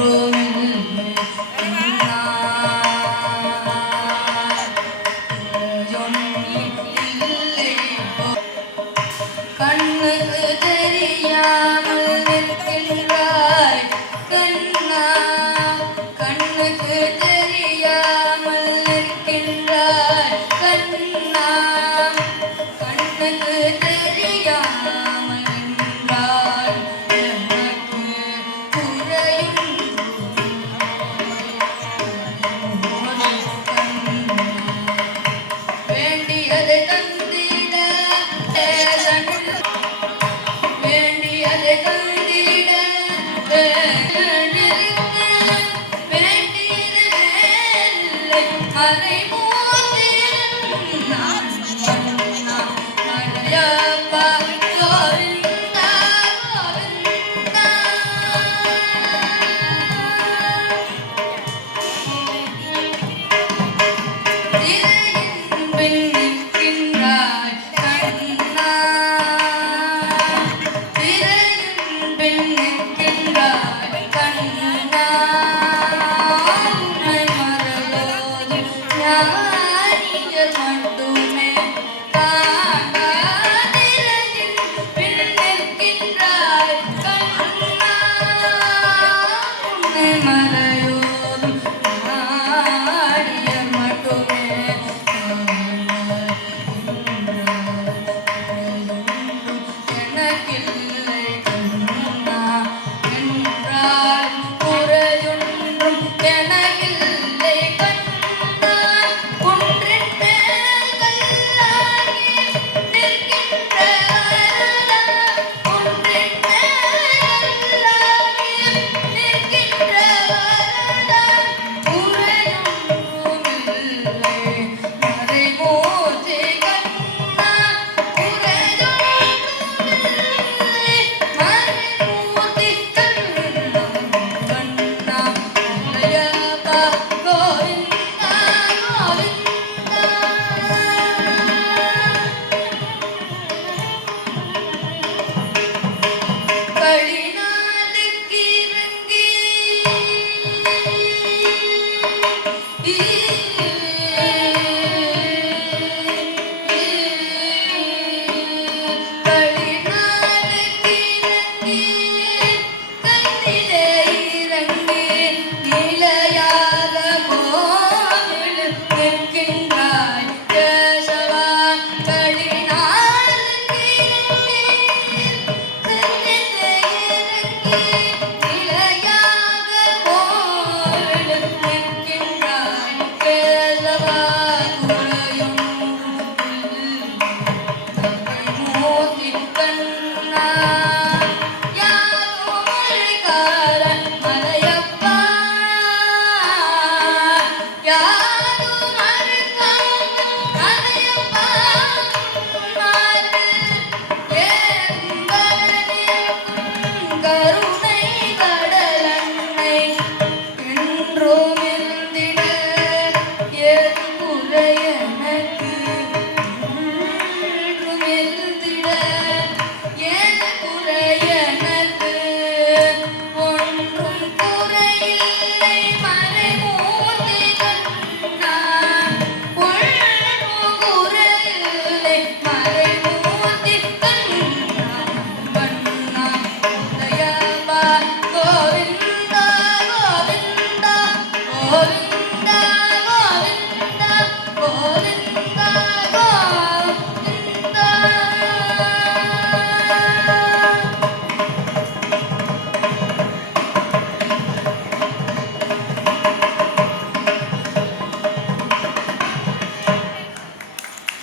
รู้ Hallelujah. Amen. my